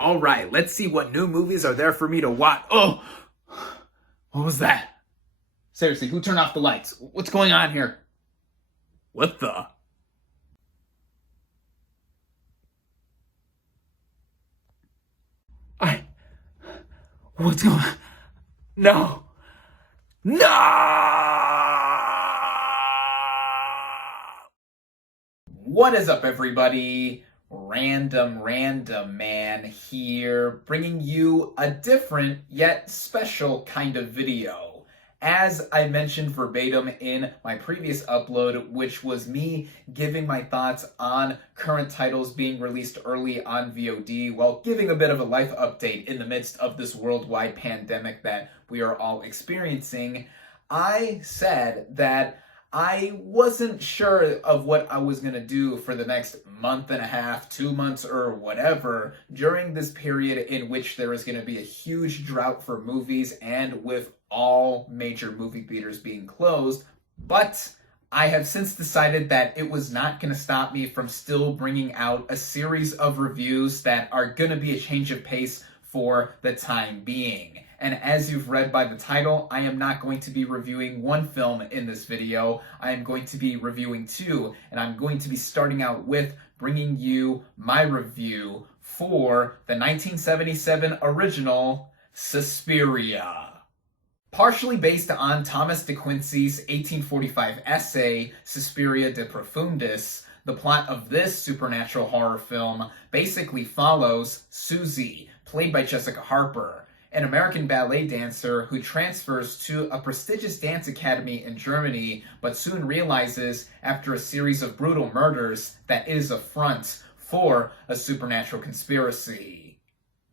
All right, let's see what new movies are there for me to watch. Oh, what was that? Seriously, who turned off the lights? What's going on here? What the? What's going on? No. No! What is up, everybody? Random Man here, bringing you a different yet special kind of video. As I mentioned verbatim in my previous upload, which was me giving my thoughts on current titles being released early on VOD, while giving a bit of a life update in the midst of this worldwide pandemic that we are all experiencing, I said that I wasn't sure of what I was going to do for the next month and a half, 2 months, or whatever during this period in which there is going to be a huge drought for movies and with all major movie theaters being closed. But I have since decided that it was not going to stop me from still bringing out a series of reviews that are going to be a change of pace for the time being. And as you've read by the title, I am not going to be reviewing one film in this video. I am going to be reviewing two, and I'm going to be starting out with bringing you my review for the 1977 original Suspiria. Partially based on Thomas de Quincey's 1845 essay, Suspiria de Profundis, the plot of this supernatural horror film basically follows Susie, played by Jessica Harper, an American ballet dancer who transfers to a prestigious dance academy in Germany, but soon realizes, after a series of brutal murders, that it is a front for a supernatural conspiracy.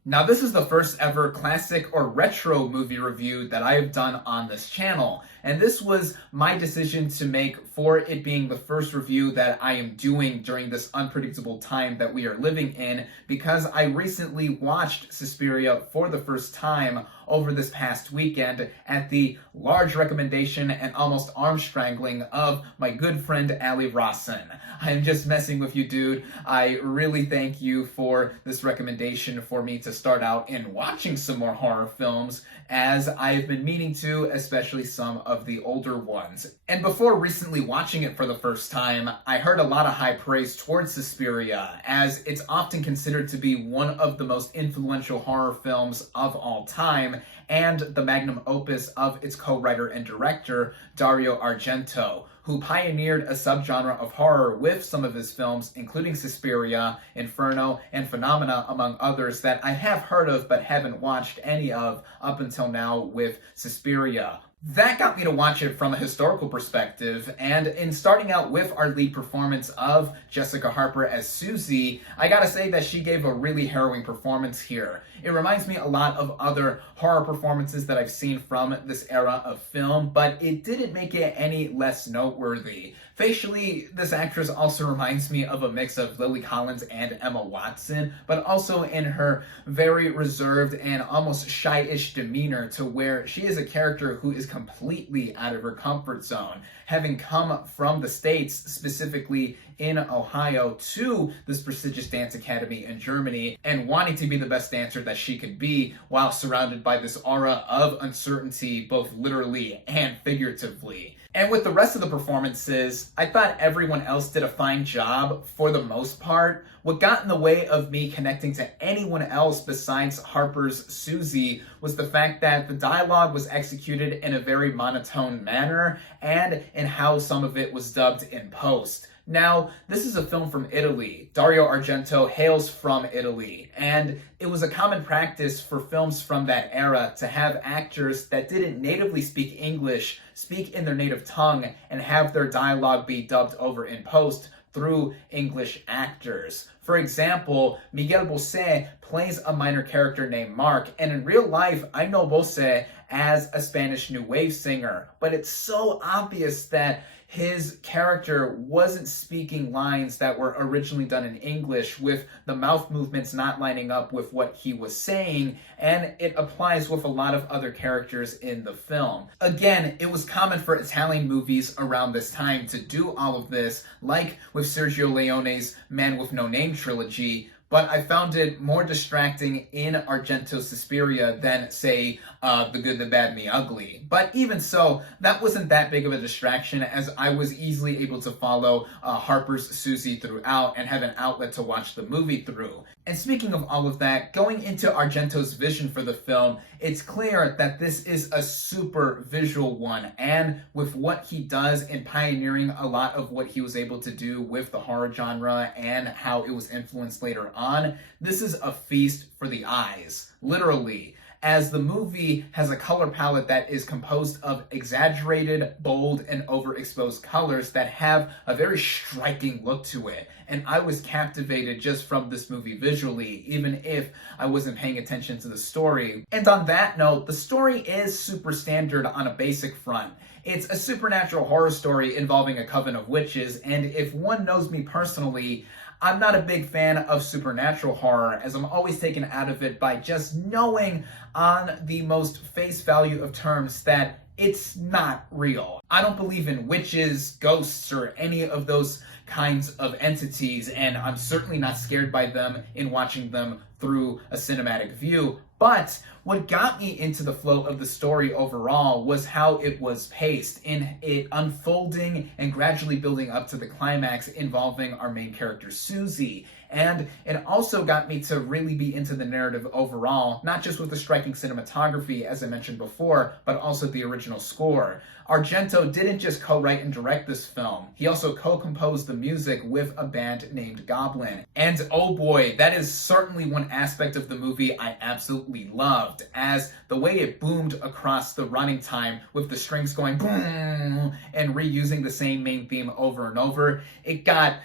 Now, this is the first ever classic or retro movie review that I have done on this channel, and this was my decision to make for it being the first review that I am doing during this unpredictable time that we are living in, because I recently watched Suspiria for the first time over this past weekend at the large recommendation and almost arm strangling of my good friend Ali Rossin. I am just messing with you, dude. I really thank you for this recommendation for me to start out in watching some more horror films, as I've been meaning to, especially some of the older ones. And before recently watching it for the first time, I heard a lot of high praise towards Suspiria, as it's often considered to be one of the most influential horror films of all time, and the magnum opus of its co-writer and director, Dario Argento, who pioneered a subgenre of horror with some of his films, including Suspiria, Inferno, and Phenomena, among others that I have heard of but haven't watched any of up until now with Suspiria. That got me to watch it from a historical perspective, and in starting out with our lead performance of Jessica Harper as Susie, I gotta say that she gave a really harrowing performance here. It reminds me a lot of other horror performances that I've seen from this era of film, but it didn't make it any less noteworthy. Facially, this actress also reminds me of a mix of Lily Collins and Emma Watson, but also in her very reserved and almost shy-ish demeanor, to where she is a character who is completely out of her comfort zone, having come from the States, specifically in Ohio, to this prestigious dance academy in Germany, and wanting to be the best dancer that she could be while surrounded by this aura of uncertainty, both literally and figuratively. And with the rest of the performances, I thought everyone else did a fine job for the most part. What got in the way of me connecting to anyone else besides Harper's Susie was the fact that the dialogue was executed in a very monotone manner, and in how some of it was dubbed in post. Now, this is a film from Italy. Dario Argento hails from Italy, and it was a common practice for films from that era to have actors that didn't natively speak English speak in their native tongue and have their dialogue be dubbed over in post through English actors. For example, Miguel Bosé plays a minor character named Mark, and in real life, I know Bosé as a Spanish New Wave singer, but it's so obvious that his character wasn't speaking lines that were originally done in English, with the mouth movements not lining up with what he was saying, and it applies with a lot of other characters in the film. Again, it was common for Italian movies around this time to do all of this, like with Sergio Leone's Man with No Name trilogy, but I found it more distracting in Argento's Suspiria than, say, The Good, the Bad, and the Ugly. But even so, that wasn't that big of a distraction, as I was easily able to follow Harper's Susie throughout and have an outlet to watch the movie through. And speaking of all of that, going into Argento's vision for the film, it's clear that this is a super visual one, and with what he does in pioneering a lot of what he was able to do with the horror genre and how it was influenced later on, this is a feast for the eyes, literally, as the movie has a color palette that is composed of exaggerated, bold, and overexposed colors that have a very striking look to it. And I was captivated just from this movie visually, even if I wasn't paying attention to the story. And on that note, the story is super standard on a basic front. It's a supernatural horror story involving a coven of witches, and if one knows me personally, I'm not a big fan of supernatural horror, as I'm always taken out of it by just knowing on the most face value of terms that it's not real. I don't believe in witches, ghosts, or any of those kinds of entities, and I'm certainly not scared by them in watching them through a cinematic view. But what got me into the flow of the story overall was how it was paced, in it unfolding and gradually building up to the climax involving our main character, Susie. And it also got me to really be into the narrative overall, not just with the striking cinematography, as I mentioned before, but also the original score. Argento didn't just co-write and direct this film. He also co-composed the music with a band named Goblin. And oh boy, that is certainly one aspect of the movie I absolutely loved, as the way it boomed across the running time with the strings going boom and reusing the same main theme over and over, it got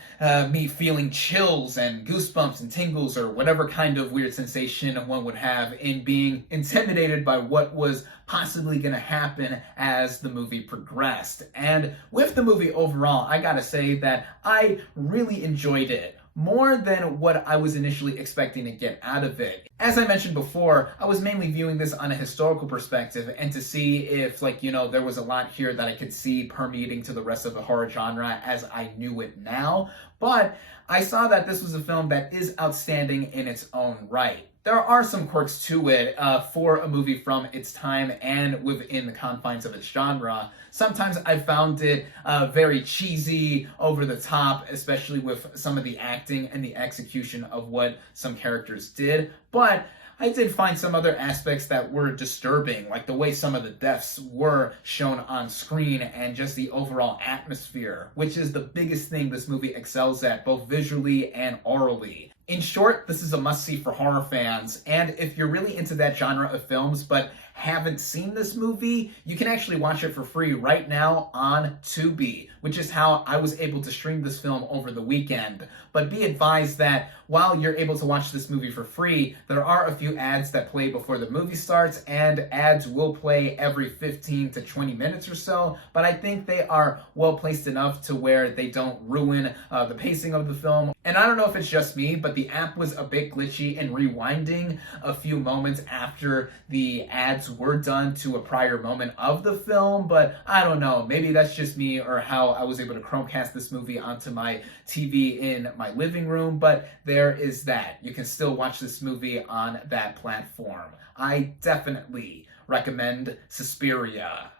me feeling chills and goosebumps and tingles, or whatever kind of weird sensation one would have in being intimidated by what was possibly going to happen as the movie progressed. And with the movie overall, I gotta say that I really enjoyed it, more than what I was initially expecting to get out of it. As I mentioned before, I was mainly viewing this on a historical perspective and to see if, there was a lot here that I could see permeating to the rest of the horror genre as I knew it now. But I saw that this was a film that is outstanding in its own right. There are some quirks to it for a movie from its time and within the confines of its genre. Sometimes I found it very cheesy, over the top, especially with some of the acting and the execution of what some characters did. But I did find some other aspects that were disturbing, like the way some of the deaths were shown on screen and just the overall atmosphere, which is the biggest thing this movie excels at, both visually and orally. In short, this is a must-see for horror fans, and if you're really into that genre of films but haven't seen this movie, you can actually watch it for free right now on Tubi, which is how I was able to stream this film over the weekend. But be advised that while you're able to watch this movie for free, there are a few ads that play before the movie starts, and ads will play every 15 to 20 minutes or so, but I think they are well placed enough to where they don't ruin the pacing of the film. And I don't know if it's just me, but the app was a bit glitchy in rewinding a few moments after the ads were done to a prior moment of the film, but I don't know, maybe that's just me or how I was able to Chromecast this movie onto my TV in my living room, but there is that. You can still watch this movie on that platform. I definitely recommend Suspiria.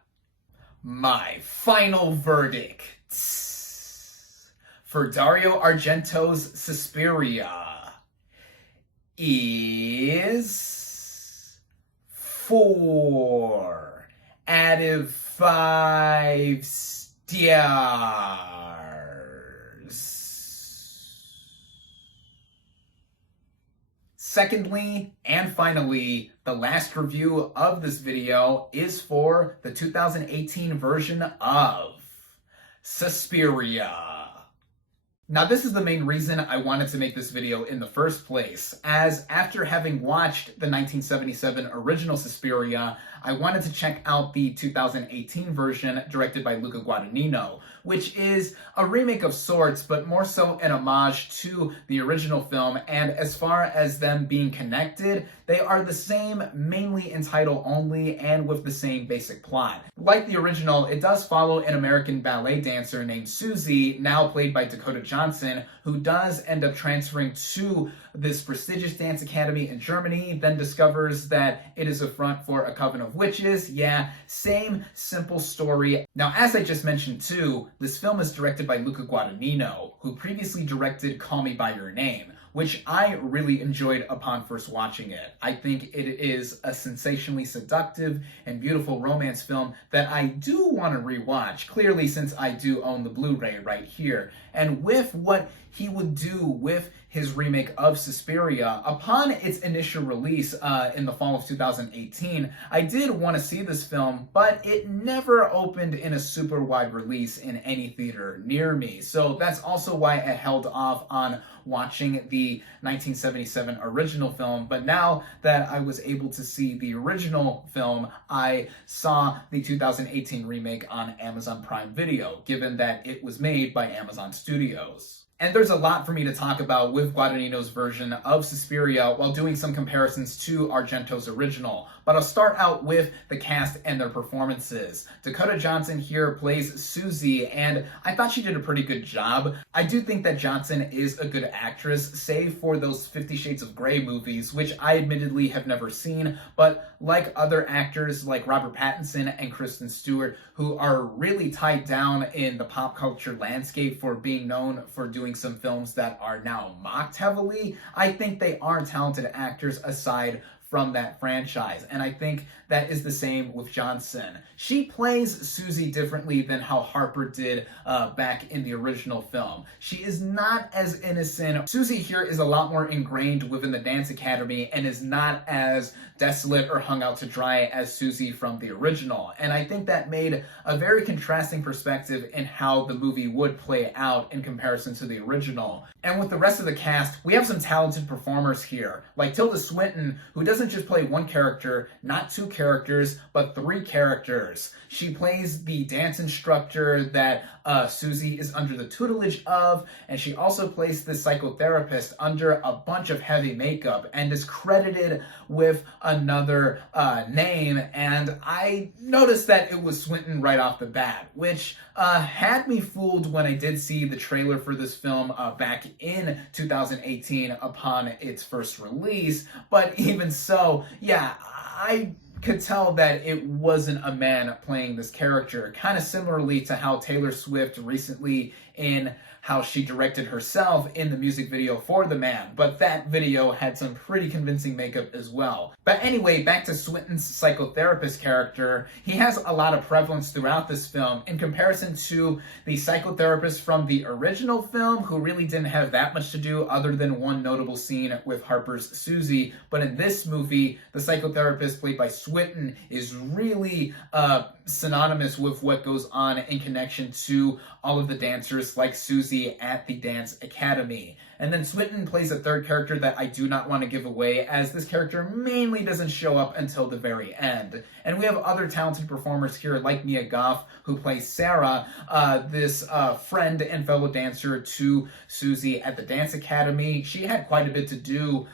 My final verdict for Dario Argento's Suspiria is 4 out of 5 stars. Secondly, and finally, the last review of this video is for the 2018 version of Suspiria. Now, this is the main reason I wanted to make this video in the first place, as after having watched the 1977 original Suspiria, I wanted to check out the 2018 version directed by Luca Guadagnino, which is a remake of sorts, but more so an homage to the original film, and as far as them being connected, they are the same, mainly in title only, and with the same basic plot. Like the original, it does follow an American ballet dancer named Susie, now played by Dakota Johnson, who does end up transferring to this prestigious dance academy in Germany, then discovers that it is a front for a coven of witches. Yeah, same simple story. Now, as I just mentioned too, this film is directed by Luca Guadagnino, who previously directed Call Me By Your Name, which I really enjoyed upon first watching it. I think it is a sensationally seductive and beautiful romance film that I do want to rewatch, clearly since I do own the Blu-ray right here. And with what he would do with his remake of Suspiria, upon its initial release in the fall of 2018, I did want to see this film, but it never opened in a super wide release in any theater near me. So that's also why I held off on watching the 1977 original film. But now that I was able to see the original film, I saw the 2018 remake on Amazon Prime Video, given that it was made by Amazon Studios. And there's a lot for me to talk about with Guadagnino's version of Suspiria while doing some comparisons to Argento's original. But I'll start out with the cast and their performances. Dakota Johnson here plays Susie, and I thought she did a pretty good job. I do think that Johnson is a good actress, save for those 50 Shades of Grey movies, which I admittedly have never seen, but like other actors like Robert Pattinson and Kristen Stewart, who are really tied down in the pop culture landscape for being known for doing some films that are now mocked heavily, I think they are talented actors aside from that franchise. And I think that is the same with Johnson. She plays Susie differently than how Harper did back in the original film. She is not as innocent. Susie here is a lot more ingrained within the dance academy and is not as desolate or hung out to dry as Susie from the original. And I think that made a very contrasting perspective in how the movie would play out in comparison to the original. And with the rest of the cast, we have some talented performers here, like Tilda Swinton, who doesn't just play one character, not two characters, but three characters. She plays the dance instructor that Susie is under the tutelage of, and she also plays the psychotherapist under a bunch of heavy makeup and is credited with another name. And I noticed that it was Swinton right off the bat, which had me fooled when I did see the trailer for this film back in 2018 upon its first release. But even so, yeah, I could tell that it wasn't a man playing this character, kind of similarly to how Taylor Swift recently in how she directed herself in the music video for The Man, but that video had some pretty convincing makeup as well. But anyway, back to Swinton's psychotherapist character. He has a lot of prevalence throughout this film in comparison to the psychotherapist from the original film, who really didn't have that much to do other than one notable scene with Harper's Susie. But in this movie, the psychotherapist played by Swinton is really synonymous with what goes on in connection to all of the dancers like Susie at the dance academy. And then Swinton plays a third character that I do not want to give away, as this character mainly doesn't show up until the very end. And we have other talented performers here like Mia Goth, who plays Sarah, this friend and fellow dancer to Susie at the dance academy. She had quite a bit to do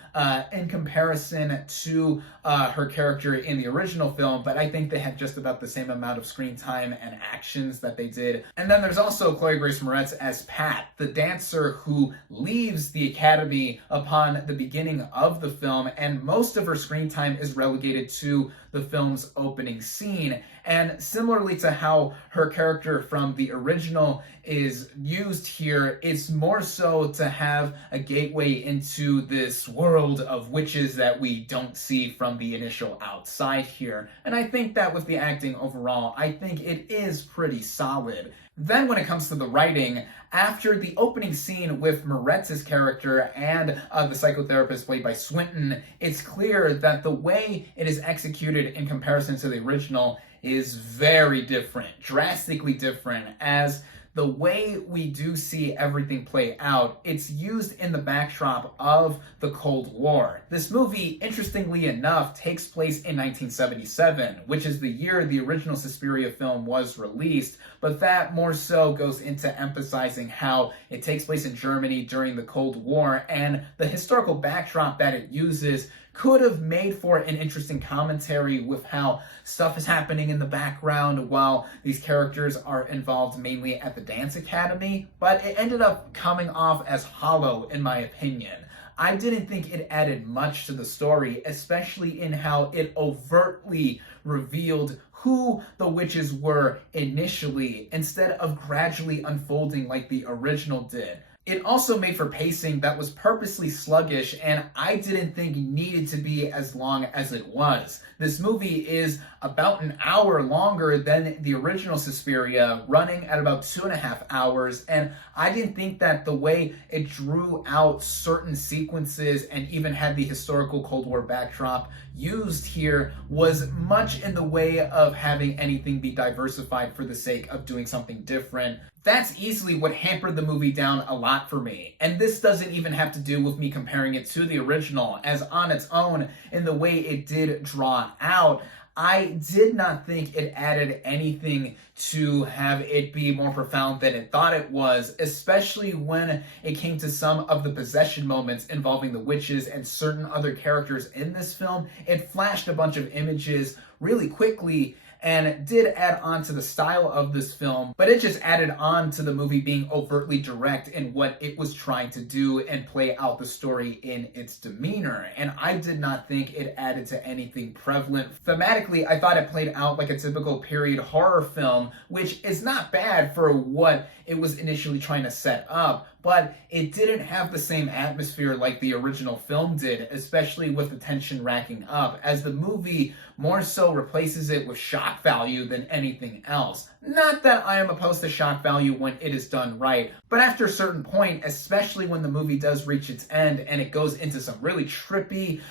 in comparison to her character in the original film, but I think they had just about the same amount of screen time and actions that they did. And then there's also Chloe Grace Moretz as Pat, the dancer who leaves the academy upon the beginning of the film, and most of her screen time is relegated to the film's opening scene. And similarly to how her character from the original is used here, it's more so to have a gateway into this world of witches that we don't see from the initial outside here. And I think that with the acting overall, I think it is pretty solid. Then when it comes to the writing, after the opening scene with Moretz's character and the psychotherapist played by Swinton, it's clear that the way it is executed in comparison to the original is very different, drastically different, as the way we do see everything play out, it's used in the backdrop of the Cold War. This movie, interestingly enough, takes place in 1977, which is the year the original Suspiria film was released, but that more so goes into emphasizing how it takes place in Germany during the Cold War, and the historical backdrop that it uses could have made for an interesting commentary with how stuff is happening in the background while these characters are involved mainly at the dance academy, but it ended up coming off as hollow in my opinion. I didn't think it added much to the story, especially in how it overtly revealed who the witches were initially, instead of gradually unfolding like the original did. It also made for pacing that was purposely sluggish and I didn't think needed to be as long as it was. This movie is about an hour longer than the original Suspiria, running at about 2.5 hours, and I didn't think that the way it drew out certain sequences and even had the historical Cold War backdrop used here was much in the way of having anything be diversified for the sake of doing something different. That's easily what hampered the movie down a lot for me. And this doesn't even have to do with me comparing it to the original, as on its own, in the way it did draw out, I did not think it added anything to have it be more profound than it thought it was, especially when it came to some of the possession moments involving the witches and certain other characters in this film. It flashed a bunch of images really quickly and did add on to the style of this film, but it just added on to the movie being overtly direct in what it was trying to do and play out the story in its demeanor. And I did not think it added to anything prevalent. Thematically, I thought it played out like a typical period horror film, which is not bad for what it was initially trying to set up, but it didn't have the same atmosphere like the original film did, especially with the tension racking up, as the movie more so replaces it with shock value than anything else. Not that I am opposed to shock value when it is done right, but after a certain point, especially when the movie does reach its end and it goes into some really trippy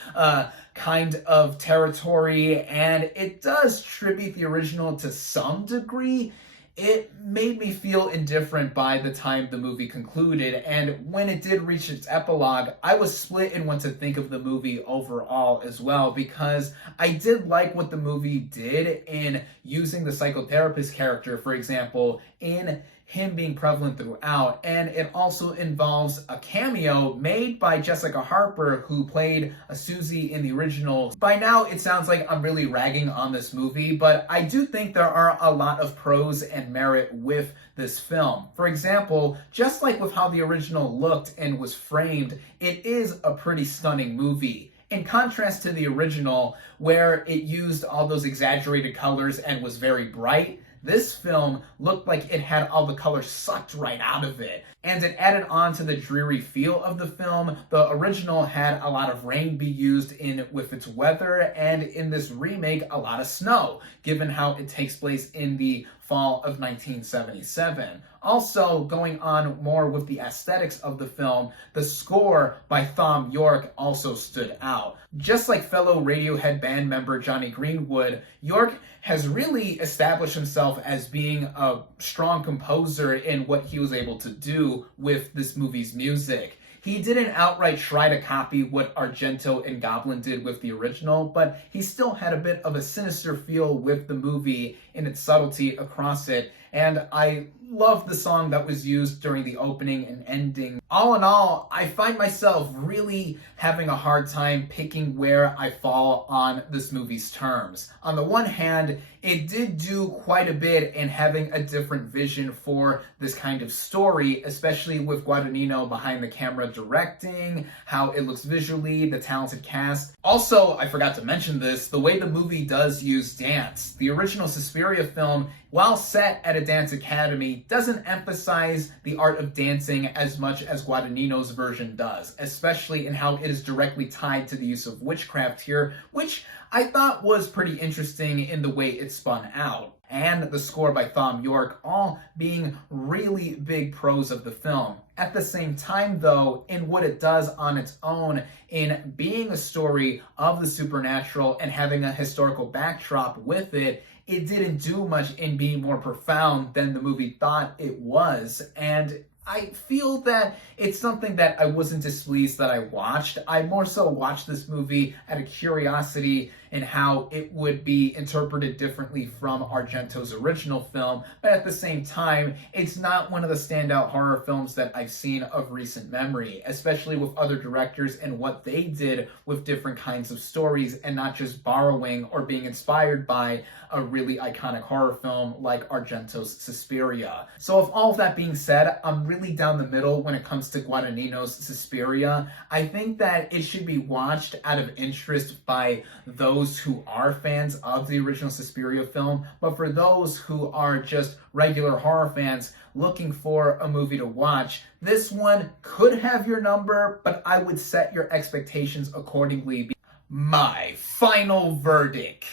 kind of territory, and it does tribute the original to some degree, it made me feel indifferent by the time the movie concluded, and when it did reach its epilogue, I was split in what to think of the movie overall as well, because I did like what the movie did in using the psychotherapist character, for example, in him being prevalent throughout, and it also involves a cameo made by Jessica Harper, who played a Susie in the original. By now, it sounds like I'm really ragging on this movie, but I do think there are a lot of pros and merit with this film. For example, just like with how the original looked and was framed, it is a pretty stunning movie. In contrast to the original, where it used all those exaggerated colors and was very bright, this film looked like it had all the color sucked right out of it, and it added on to the dreary feel of the film. The original had a lot of rain be used in with its weather, and in this remake, a lot of snow, given how it takes place in the fall of 1977. Also, going on more with the aesthetics of the film, the score by Thom Yorke also stood out. Just like fellow Radiohead band member Jonny Greenwood, Yorke has really established himself as being a strong composer in what he was able to do with this movie's music. He didn't outright try to copy what Argento and Goblin did with the original, but he still had a bit of a sinister feel with the movie in its subtlety across it, and I love the song that was used during the opening and ending. All in all, I find myself really having a hard time picking where I fall on this movie's terms. On the one hand, it did do quite a bit in having a different vision for this kind of story, especially with Guadagnino behind the camera directing, how it looks visually, the talented cast. Also, I forgot to mention this, the way the movie does use dance. The original Suspiria film, while set at a dance academy, doesn't emphasize the art of dancing as much as Guadagnino's version does, especially in how it is directly tied to the use of witchcraft here, which I thought was pretty interesting in the way it spun out. And the score by Thom Yorke, all being really big pros of the film. At the same time, though, in what it does on its own, in being a story of the supernatural and having a historical backdrop with it, it didn't do much in being more profound than the movie thought it was. And I feel that it's something that I wasn't displeased that I watched. I more so watched this movie out of curiosity in how it would be interpreted differently from Argento's original film, but at the same time, it's not one of the standout horror films that I've seen of recent memory, especially with other directors and what they did with different kinds of stories and not just borrowing or being inspired by a really iconic horror film like Argento's Suspiria. So with all of that being said, I'm really down the middle when it comes to Guadagnino's Suspiria. I think that it should be watched out of interest by those who are fans of the original Suspiria film, but for those who are just regular horror fans looking for a movie to watch, this one could have your number, but I would set your expectations accordingly. My final verdict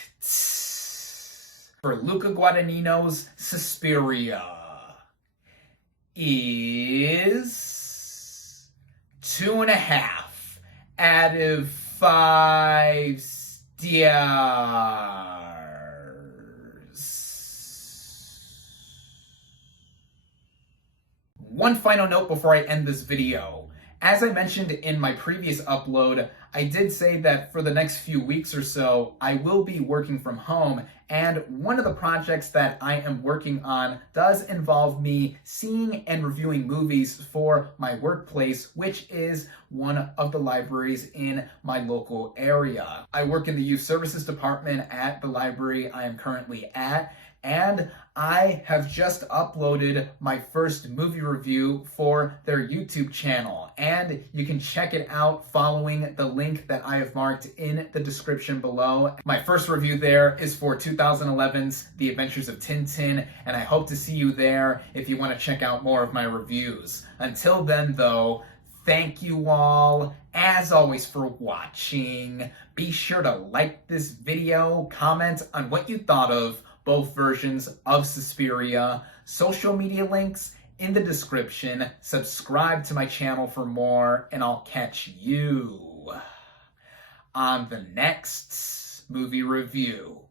for Luca Guadagnino's Suspiria is 2.5 out of 5 stars. One final note before I end this video. As I mentioned in my previous upload, I did say that for the next few weeks or so, I will be working from home, and one of the projects that I am working on does involve me seeing and reviewing movies for my workplace, which is one of the libraries in my local area. I work in the youth services department at the library I am currently at, and I have just uploaded my first movie review for their YouTube channel, and you can check it out following the link that I have marked in the description below. My first review there is for 2011's The Adventures of Tintin, and I hope to see you there if you want to check out more of my reviews. Until then, though, thank you all, as always, for watching. Be sure to like this video, comment on what you thought of both versions of Suspiria, social media links in the description, subscribe to my channel for more, and I'll catch you on the next movie review.